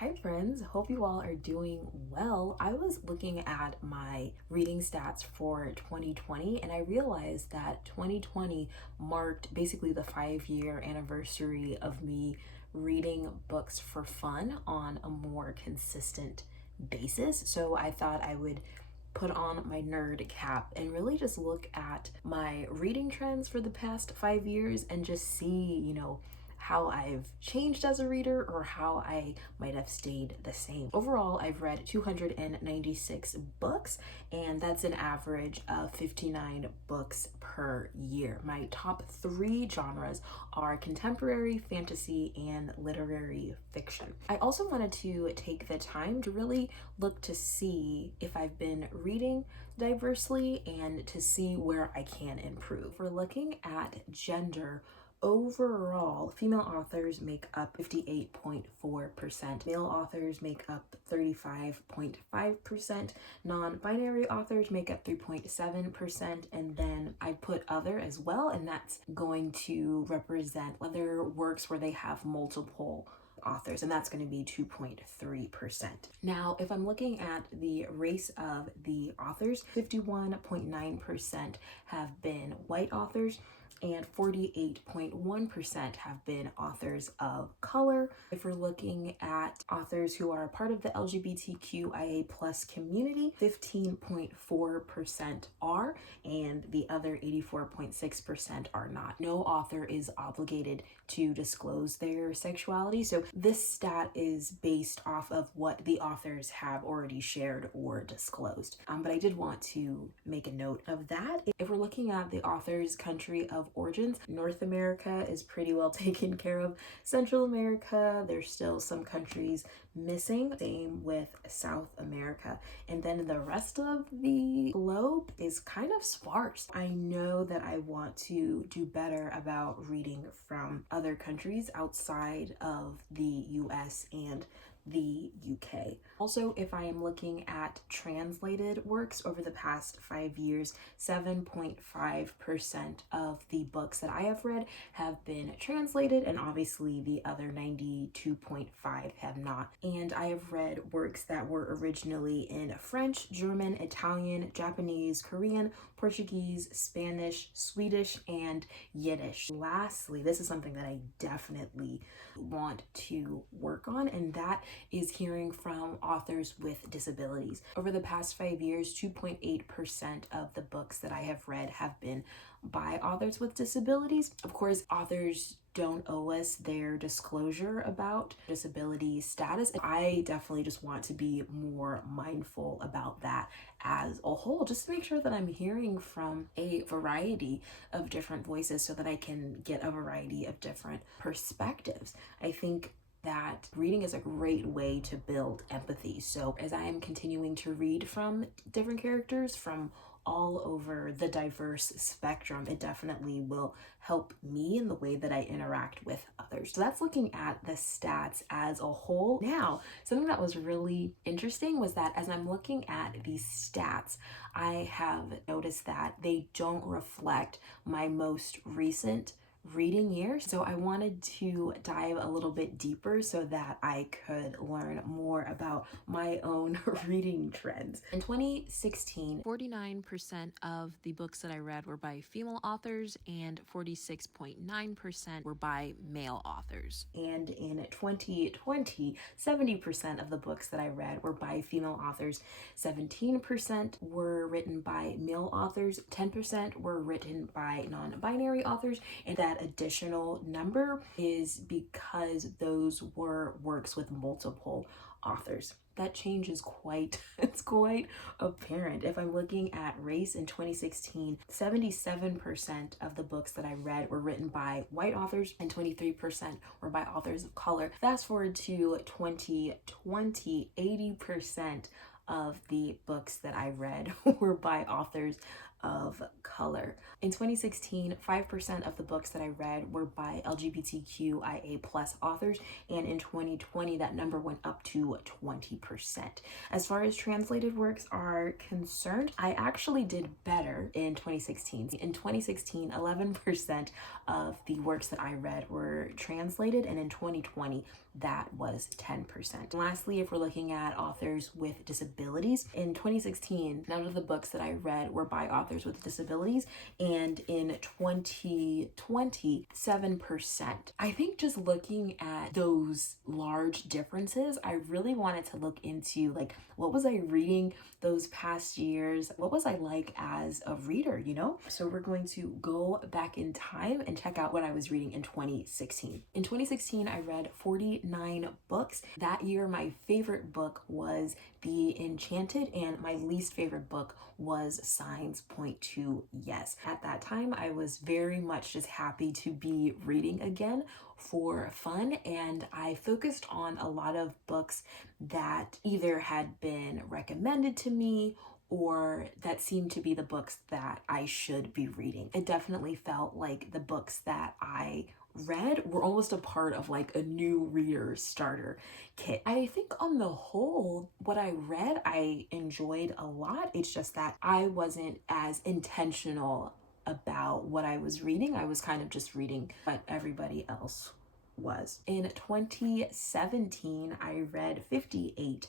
Hi friends, hope you all are doing well. I was looking at my reading stats for 2020 and I realized that 2020 marked basically the 5-year anniversary of me reading books for fun on a more consistent basis. So I thought I would put on my nerd cap and really just look at my reading trends for the past 5 years and just see, how I've changed as a reader or how I might have stayed the same. Overall, I've read 296 books, and that's an average of 59 books per year. My top three genres are contemporary, fantasy, and literary fiction. I also wanted to take the time to really look to see if I've been reading diversely and to see where I can improve. We're looking at gender. Overall, female authors make up 58.4%, male authors make up 35.5%, non-binary authors make up 3.7%, and then I put other as well, and that's going to represent other works where they have multiple authors, and that's going to be 2.3%. Now, if I'm looking at the race of the authors, 51.9% have been white authors, and 48.1% have been authors of color. If we're looking at authors who are a part of the LGBTQIA plus community, 15.4% are, and the other 84.6% are not. No author is obligated to disclose their sexuality, so this stat is based off of what the authors have already shared or disclosed. But I did want to make a note of that. If we're looking at the author's country of origins, North America is pretty well taken care of. Central America, there's still some countries missing. Same with South America. And then the rest of the globe is kind of sparse. I know that I want to do better about reading from other countries outside of the US and the UK. Also, if I am looking at translated works over the past 5 years, 7.5% of the books that I have read have been translated, and obviously the other 92.5 have not. And I have read works that were originally in French, German, Italian, Japanese, Korean, Portuguese, Spanish, Swedish, and Yiddish. Lastly, this is something that I definitely want to work on, and that is hearing from authors with disabilities. Over the past 5 years, 2.8% of the books that I have read have been by authors with disabilities. Of course, authors don't owe us their disclosure about disability status. I definitely just want to be more mindful about that as a whole, just to make sure that I'm hearing from a variety of different voices so that I can get a variety of different perspectives. I think that reading is a great way to build empathy. So as I am continuing to read from different characters from all over the diverse spectrum, it definitely will help me in the way that I interact with others. So that's looking at the stats as a whole. Now, something that was really interesting was that as I'm looking at these stats, I have noticed that they don't reflect my most recent reading year. So I wanted to dive a little bit deeper so that I could learn more about my own reading trends. In 2016, 49% of the books that I read were by female authors and 46.9% were by male authors. And in 2020, 70% of the books that I read were by female authors, 17% were written by male authors, 10% were written by non-binary authors, and that additional number is because those were works with multiple authors. That change is it's quite apparent. If I'm looking at race in 2016, 77% of the books that I read were written by white authors and 23% were by authors of color. Fast forward to 2020, 80% of the books that I read were by authors of color. In 2016, 5% of the books that I read were by LGBTQIA plus authors, and in 2020, that number went up to 20%. As far as translated works are concerned, I actually did better in 2016. In 2016, 11% of the works that I read were translated, and in 2020, that was 10%. Lastly, if we're looking at authors with disabilities, in 2016, none of the books that I read were by authors with disabilities, and in 2020, 7%. I think just looking at those large differences, I really wanted to look into like, what was I reading those past years? What was I like as a reader, you know? So we're going to go back in time and check out what I was reading in 2016. In 2016, I read 49 books. That year, my favorite book was The Enchanted, and my least favorite book was Signs Point to Yes. At that time, I was very much just happy to be reading again for fun, and I focused on a lot of books that either had been recommended to me or that seemed to be the books that I should be reading. It definitely felt like the books that I read were almost a part of like a new reader starter kit. I think on the whole, what I read, I enjoyed a lot. It's just that I wasn't as intentional about what I was reading. I was kind of just reading what everybody else was. In 2017, I read 58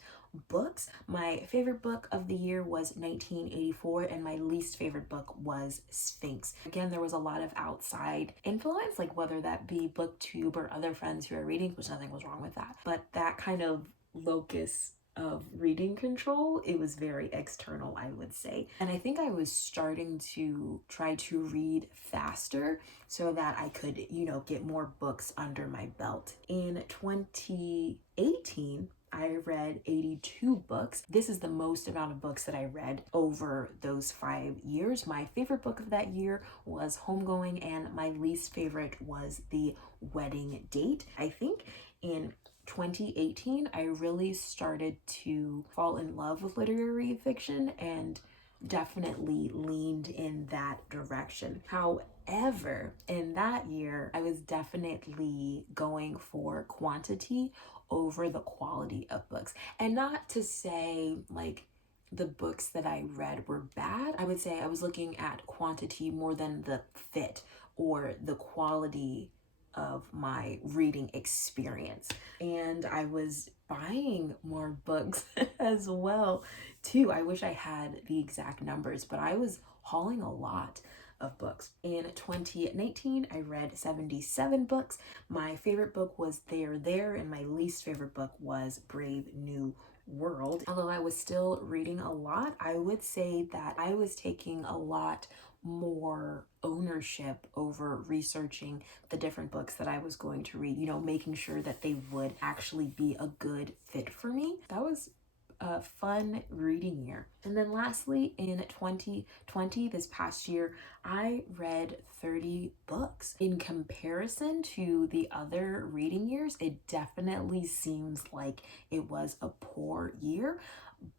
books. My favorite book of the year was 1984, and my least favorite book was Sphinx. Again, there was a lot of outside influence, like whether that be BookTube or other friends who are reading, which nothing was wrong with that. But that kind of locus of reading control, it was very external, I would say. And I think I was starting to try to read faster so that I could, you know, get more books under my belt. In 2018, I read 82 books. This is the most amount of books that I read over those 5 years. My favorite book of that year was Homegoing, and my least favorite was The Wedding Date. I think in 2018, I really started to fall in love with literary fiction and definitely leaned in that direction. However, in that year, I was definitely going for quantity over the quality of books. And not to say like the books that I read were bad. I would say I was looking at quantity more than the fit or the quality of my reading experience. And I was buying more books as well too. I wish I had the exact numbers, but I was hauling a lot of books. In 2019, I read 77 books. My favorite book was There, and my least favorite book was Brave New World. Although I was still reading a lot, I would say that I was taking a lot more ownership over researching the different books that I was going to read, you know, making sure that they would actually be a good fit for me. That was a fun reading year. And then lastly, in 2020, this past year, I read 30 books. In comparison to the other reading years, it definitely seems like it was a poor year.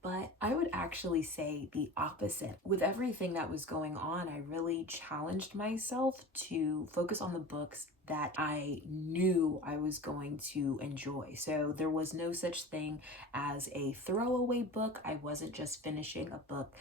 But I would actually say the opposite. With everything that was going on, I really challenged myself to focus on the books that I knew I was going to enjoy. So there was no such thing as a throwaway book. I wasn't just finishing a book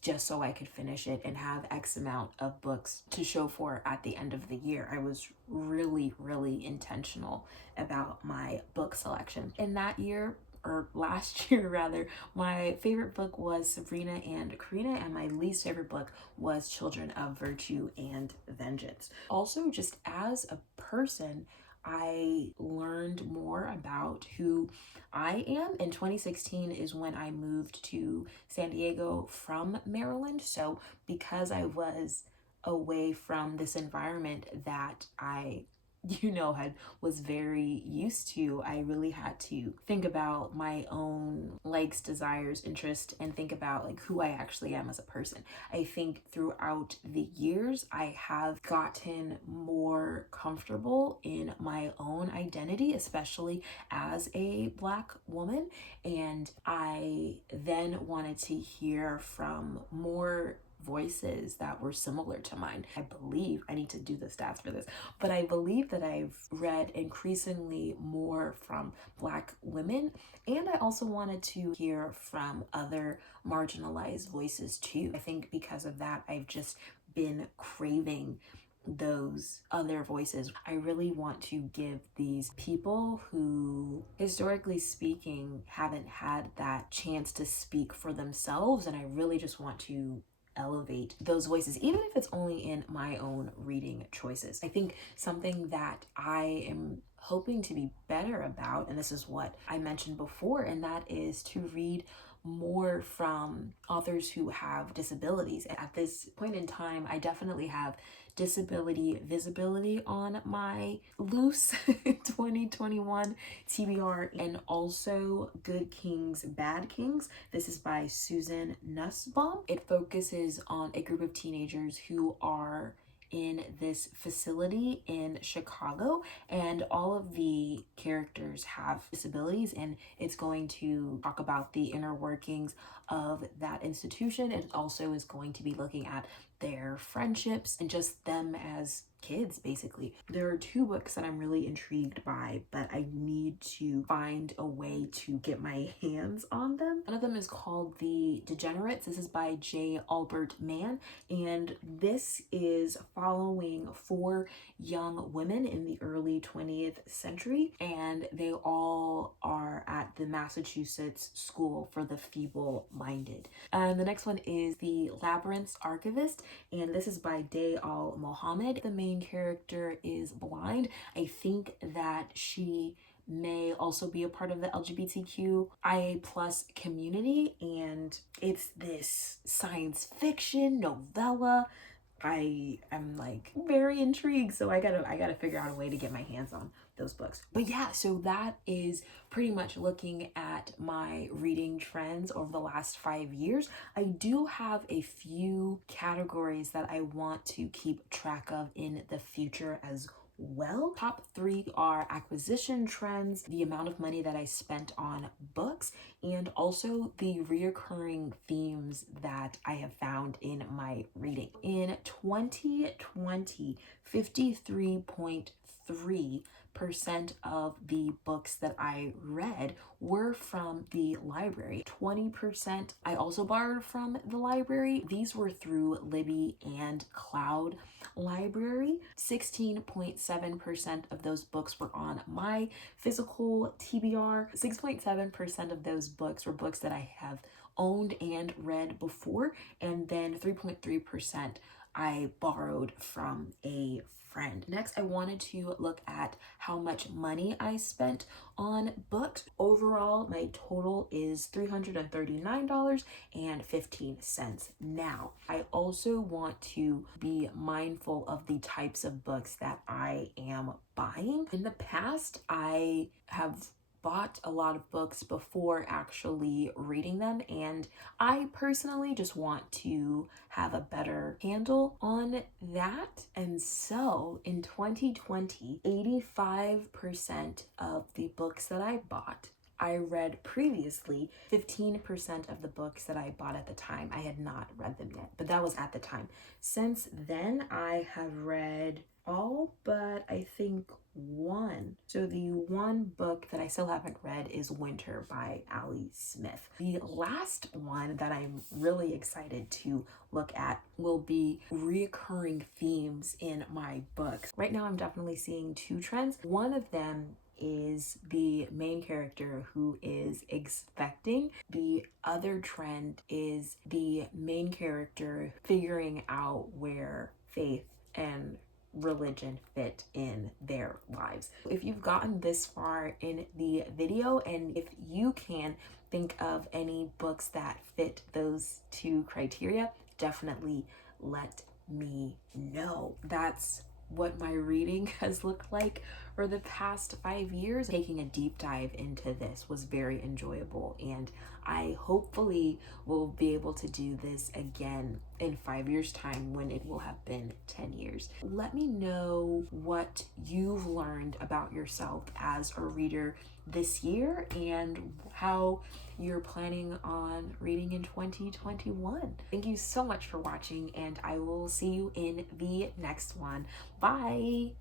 just so I could finish it and have X amount of books to show for at the end of the year. I was really, really intentional about my book selection. In that year, or last year rather, my favorite book was Sabrina and Karina, and my least favorite book was Children of Virtue and Vengeance. Also, just as a person, I learned more about who I am. In 2016 is when I moved to San Diego from Maryland. So because I was away from this environment that I was very used to, I really had to think about my own likes, desires, interests, and think about like who I actually am as a person. I think throughout the years, I have gotten more comfortable in my own identity, especially as a Black woman. And I then wanted to hear from more voices that were similar to mine. I believe, I need to do the stats for this, but I believe that I've read increasingly more from Black women, and I also wanted to hear from other marginalized voices too. I think because of that, I've just been craving those other voices. I really want to give these people who, historically speaking, haven't had that chance to speak for themselves, and I really just want to elevate those voices, even if it's only in my own reading choices. I think something that I am hoping to be better about, and this is what I mentioned before, and that is to read more from authors who have disabilities. At this point in time, I definitely have disability visibility on my loose 2021 TBR, and also Good Kings, Bad Kings. This is by Susan Nussbaum. It focuses on a group of teenagers who are in this facility in Chicago, and all of the characters have disabilities, and it's going to talk about the inner workings of that institution. It also is going to be looking at their friendships and just them as kids, basically. There are two books that I'm really intrigued by, but I need to find a way to get my hands on them. One of them is called The Degenerates. This is by J. Albert Mann, and this is following 4 young women in the early 20th century, and they all are at the Massachusetts School for the Feeble-Minded. And the next one is The Labyrinth's Archivist, and this is by Day Al Mohammed. The main character is blind. I think that she may also be a part of the LGBTQIA plus community, and it's this science fiction novella. I am like very intrigued, so I gotta figure out a way to get my hands on those books. But yeah, so that is pretty much looking at my reading trends over the last 5 years. I do have a few categories that I want to keep track of in the future as well. Top 3 are acquisition trends, the amount of money that I spent on books, and also the reoccurring themes that I have found in my reading. In 2020, 53.3% of the books that I read were from the library. 20% I also borrowed from the library. These were through Libby and Cloud Library. 16.7% of those books were on my physical TBR. 6.7% of those books were books that I have owned and read before, and then 3.3% I borrowed from a friend. Next, I wanted to look at how much money I spent on books. Overall, my total is $339.15. Now, I also want to be mindful of the types of books that I am buying. In the past, I have bought a lot of books before actually reading them, and I personally just want to have a better handle on that. And so in 2020, 85% of the books that I bought I read previously. 15% of the books that I bought at the time, I had not read them yet, but that was at the time. Since then, I have read all but I think one. So the one book that I still haven't read is Winter by Ali Smith. The last one that I'm really excited to look at will be reoccurring themes in my books. Right now, I'm definitely seeing 2 trends. One of them is the main character who is expecting. The other trend is the main character figuring out where faith and religion fit in their lives. If you've gotten this far in the video, and if you can think of any books that fit those 2 criteria, definitely let me know. That's what my reading has looked like for the past 5 years. Taking a deep dive into this was very enjoyable, and I hopefully will be able to do this again in 5 years' time when it will have been 10 years. Let me know what you've learned about yourself as a reader this year and how you're planning on reading in 2021. Thank you so much for watching, and I will see you in the next one. Bye!